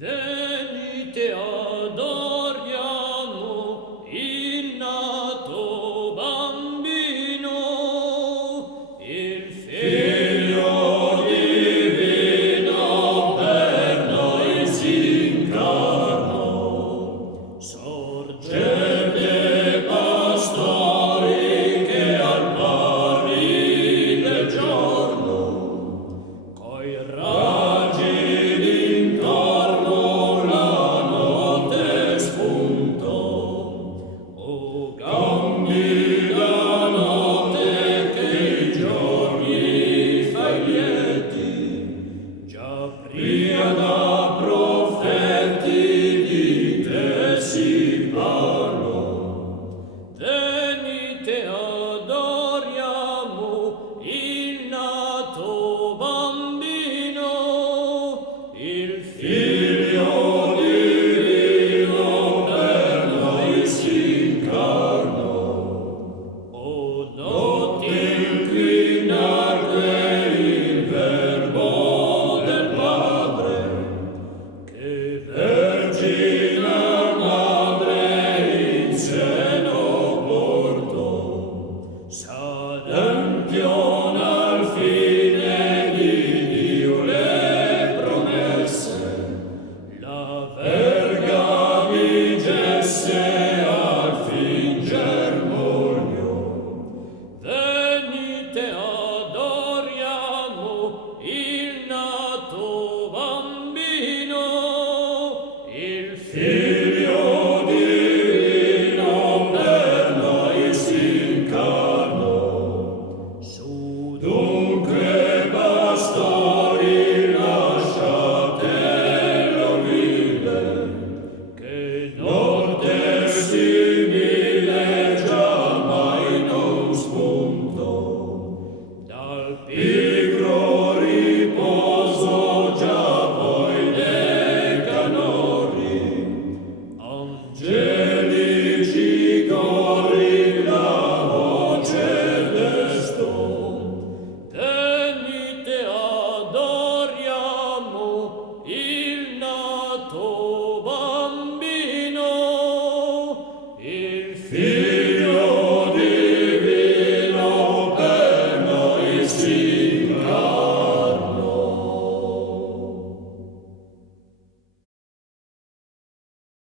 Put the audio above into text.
Venite adoriamo il nato bambino, il figlio divino per noi si incarnò. Sorgente pastori che al pari del giorno coi raggi d'intorno la notte spuntò. O gambi la notte che i giorni fai lieti, già pria da profeti di te si parlò. Venite adoriamo il nato bambino, il figlio divino per noi si incarnò. O notte inclinate il verbo del Padre, che vergine madre in seno portò, s'adempion al fine di Dio le promesse, la verga vigesse al fin germoglio. Venite adoriamo il nato bambino, il figlio divino per noi si incarnò. Su dunque pastori lasciatelo vile, che notte simile giammai non spuntò. Dal pigro riposo